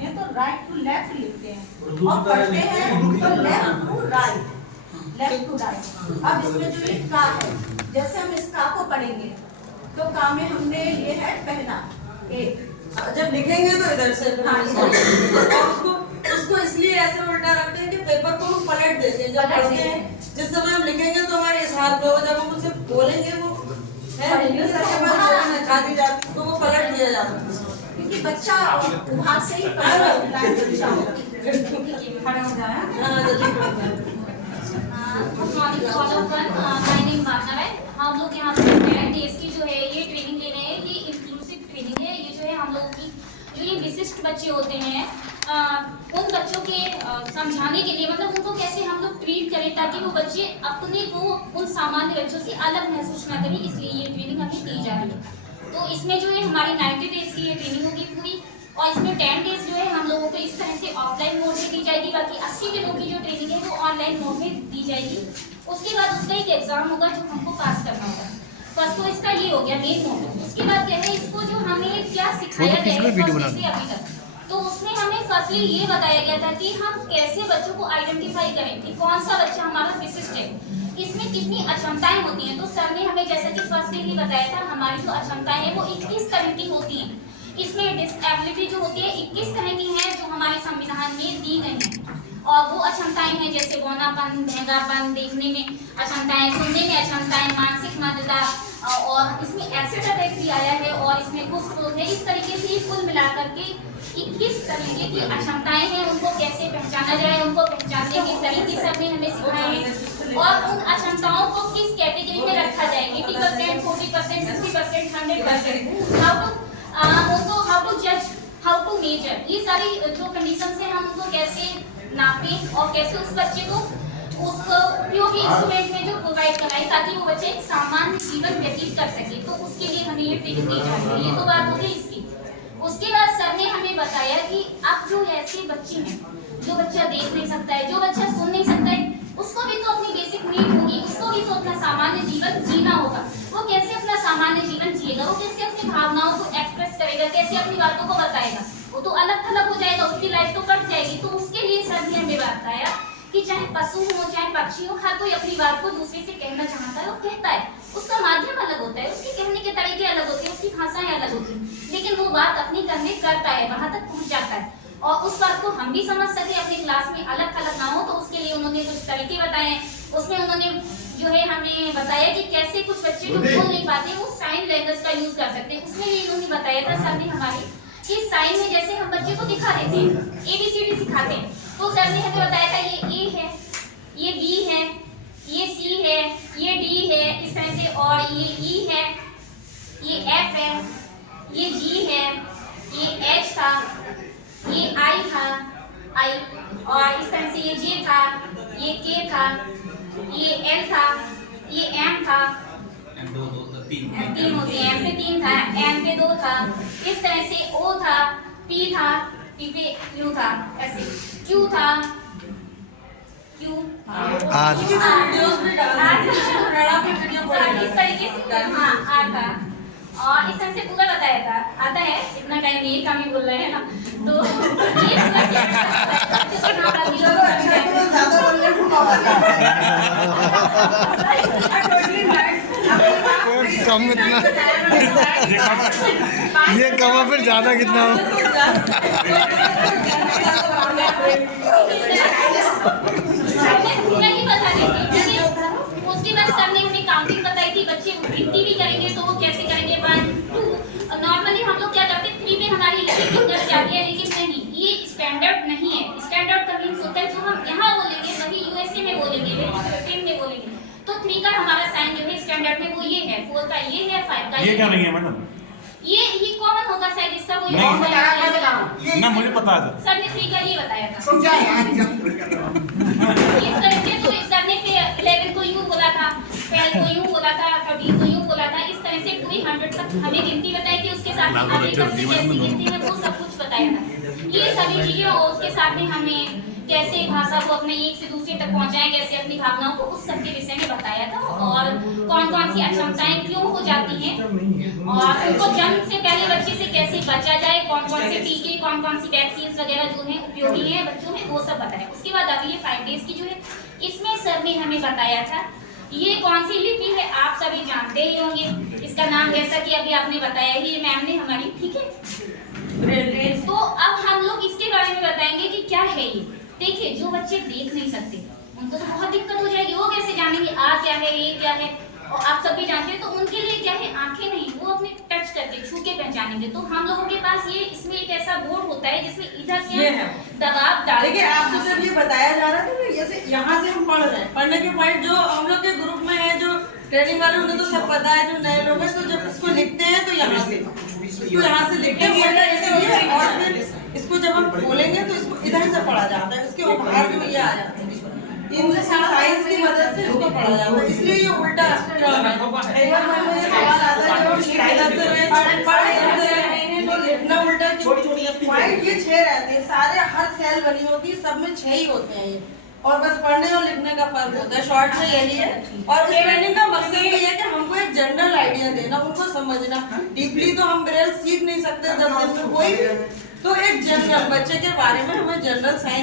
हैं तो right to left लिखते हैं और पढ़ते हैं तो left to right, left to right. अब इसमें जो ये का है, जैसे हम इस का को पढ़ेंगे तो का में हमने ये है पहला एक, जब लिखेंगे तो इधर से हाँ, उसको इसलिए ऐसे उल्टा रखते हैं कि पेपर को हम पलट देते हैं जब पढ़ते हैं, जिस समय हम लिखेंगे तो हमारे इस हाथ पे हो, जब हम उसे बोलेंगे वो खादी जाती तो वो पलट दिया जाता है, क्योंकि बच्चा हाथ से ही पढ़ रहा है। हम लोग यहाँ पे डेज की जो है ये ट्रेनिंग ले रहे हैं, ये इंक्लूसिव ट्रेनिंग है। ये जो है हम लोग की जो ये विशिष्ट बच्चे होते हैं उन बच्चों के समझाने के लिए, मतलब उनको कैसे हम लोग ट्रीट करें ताकि वो बच्चे अपने को उन सामान्य बच्चों से अलग महसूस ना करें, इसलिए ये ट्रेनिंग हमें दी जा रही है। तो इसमें जो है हमारी 90 डेज की ये ट्रेनिंग होगी पूरी, और इसमें 10 डेज जो है हम लोगों को इस तरह से ऑफलाइन मोड में दी जाएगी, बाकी 80 दिनों की जो ट्रेनिंग है वो ऑनलाइन मोड में दी जाएगी। उसके बाद उसका एक एग्जाम होगा जो हमको पास करना होगा। फर्स्ट तो इसका ये हो गया मेन मोड। उसके बाद क्या है, इसको जो हमें क्या सिखाया गया है फर्स्ट से अभी तक, तो उसमें हमें फर्स्टली ये बताया गया था कि हम कैसे बच्चों को आइडेंटिफाई करें कि कौन सा बच्चा हमारा विशिष्ट है, इसमें कितनी अक्षमताएं होती हैं। तो सर ने हमें जैसा कि फर्स्ट ही बताया था, हमारी जो अक्षमताएं हैं वो 21 तरह की होती हैं। इसमें डिसेबिलिटी जो होती है 21 तरह की है जो हमारे संविधान में दी गई हैं, और वो अक्षमताएं हैं जैसे बौनापन, भेंगापन, देखने में अक्षमताएं, सुनने में अक्षमताएं, मानसिक मंदता, और इसमें एसिड अटैक भी आया है, और इसमें कुछ रोग है। इस तरीके से कुल मिलाकर के 21 तरीके की अक्षमताएं हैं, उनको कैसे पहचाना जाए, उनको पहचानने के तरीके सब में हमें सिखाया है, और उन अक्षमताओं को किस कैटेगरी में रखा जाए, 80%, 40%, 60%, 100%, हाउ टू जज, हाउ टू मेजर, ये सारी जो कंडीशन है हम उनको कैसे नापें और कैसे उस बच्चे को उसको उपयोगी इंस्ट्रूमेंट में जो प्रोवाइड कराएं ताकि वो बच्चे एक सामान्य जीवन व्यतीत कर सके। तो उसके लिए हमें ये ट्रेनिंग दी जा रही है। ये तो बात हो गई इसकी। उसके बाद सर ने हमें बताया कि अब जो ऐसे बच्चे हैं, जो बच्चा देख नहीं सकता है, जो बच्चा सुन नहीं सकता है, उसको भी तो अपनी बेसिक नीड होगी, उसको भी तो अपना सामान्य जीवन जीना होगा। वो कैसे अपना सामान्य जीवन जिएगा, वो कैसे अपनी भावनाओं को एक्सप्रेस करेगा, कैसे अपनी बातों को बताएगा, वो तो अलग थलग हो जाएगा, उसकी लाइफ तो कट जाएगी। तो उसके लिए सर ने हमें बताया कि चाहे पशु हो चाहे पक्षी हो, हर कोई अपनी बात को दूसरे से कहना चाहता है, वो कहता है, उसका माध्यम अलग होता है, उसके कहने के तरीके अलग होते हैं, उसकी भाषाएं अलग होती हैं, लेकिन वो बात अपनी कन्वे करता है, वहां तक पहुंच जाता है। और उस बात को हम भी समझ सके, अपनी क्लास में अलग थलग ना हो, तो उसके लिए उन्होंने कुछ तरीके बताए। उसमें उन्होंने जो है हमें बताया कि कैसे कुछ बच्चे जो बोल नहीं पाते वो साइन लैंग्वेज का यूज कर सकते हैं। उसमें भी इन्होंने बताया था सर ने हमारे कि साइन में जैसे हम बच्चे को दिखा देते हैं, ABCD सिखाते हैं, तो सर ने हमें बताया था ये A है, ये B है, ये C है, ये D है, इस तरह से, और ये E है, ये F है, ये G है, ये H था, ये I था, I, और इस तरह से ये J था, ये K था, ये L था, ये M था, तीन होते हैं, M पे 3 था, N पे 2 था, इस तरह से O था, P था, P पे Q था, ऐसे Q था, Q इस तरीके से, हाँ R था, और इस तरह से पूरा बताया था। आता है, इतना टाइम नहीं, कम ही बोल रहे हैं ना, तो कम इतना ये कमा फिर ज्यादा कितना हो। उसके बाद सर ने हमें काउंटिंग बताई थी, बच्चे गिनती भी करेंगे तो वो कैसे करेंगे, 1 2। नॉर्मली हम लोग क्या करते हैं, 3 में हमारी फिंगर जाती है, लेकिन नहीं, ये स्टैंडर्ड नहीं है। स्टैंडर्ड का मीन्स होता है जो हम यहाँ बोलेंगे वही USA में बोलेंगे, 15 में बोलेंगे। तो 3 का हमारा साइन जो है स्टैंडर्ड में वो ये है, 4 का ये है, 5 का ये क्या नहीं है मैडम? ये कॉमन होगा शायद इसका, वो ये ना मुझे पता है सर ने 3 का ये बताया था। इस तरह से तो सर ने फिर 11 को यूं बोला था, 12 को यूं बोला था, 13 को यूं बोला था, इस तरह से पूरी 100 तक हमें गिनती बताई थी। उसके साथ आगे तक कैसी गिनती है वो सब कुछ बताया था। ये सभी चीजें, और उसके साथ में हमें कैसे भाषा को अपने एक से दूसरे तक पहुंचाएं, कैसे अपनी भावनाओं को, उस सब के विषय में बताया था। और कौन कौन सी अक्षमताएं क्यों हो जाती हैं और उनको जन्म से पहले बच्चे से कैसे बचा जाए, कौन कौन से टीके, कौन कौन सी वैक्सीन वगैरह जो है उपयोगी है बच्चों में, वो सब बताया। उसके बाद अगली 5 डेज की जो है, इसमें सर ने हमें बताया था ये कौन सी लिपि है, आप सभी जानते ही होंगे इसका नाम, जैसा कि अभी आपने बताया ही मैम ने हमारी, ठीक है। तो अब हम लोग इसके बारे में बताएंगे कि क्या है ये। देखिए, जो बच्चे देख नहीं सकते उनको तो बहुत दिक्कत हो जाएगी, वो कैसे जानेंगे आ क्या है, ये क्या है। और आप सब भी जानते हैं, तो उनके लिए क्या है, आंखें नहीं, वो अपने टच करके, छू के पहचानेंगे। तो हम लोगों के पास ये इसमें एक ऐसा बोर्ड होता है जिसमें इधर से दबाव डाल, देखिए आपको जब ये बताया जा रहा था ना, जैसे यहाँ से हम पढ़ रहे हैं, पढ़ने के पॉइंट जो हम लोग के ग्रुप में है, जो ट्रेनिंग वाले उन्हें तो सब पता है, जो नए लोग हैं तो जब इसको लिखते हैं तो यहाँ से लिखते हैं, और फिर इसको जब हम खोलेंगे तो इसको इधर से पढ़ा जाता है, इसके उपहार में ये आ जाते हैं, इन साइंस की मदद से इसको पढ़ा जाता है, इसलिए ये उल्टा एक बार मन में ये सवाल आता है, जब हम इधर से रहे तो लिखना उल्टा पॉइंट ये 6 रहते हैं, सारे हर सेल बनी होती है, सब में 6 ही होते हैं ये, और बस पढ़ने और लिखने का फर्क होता है। शॉर्ट में यही है, और इस ट्रेनिंग का मकसद ये है कि हमको एक जनरल आइडिया देना, उनको समझना। डीपली तो हम ब्रेल सीख नहीं सकते 10 दिन में कोई, तो एक जनरल बच्चे के बारे में हमें जनरल साइंस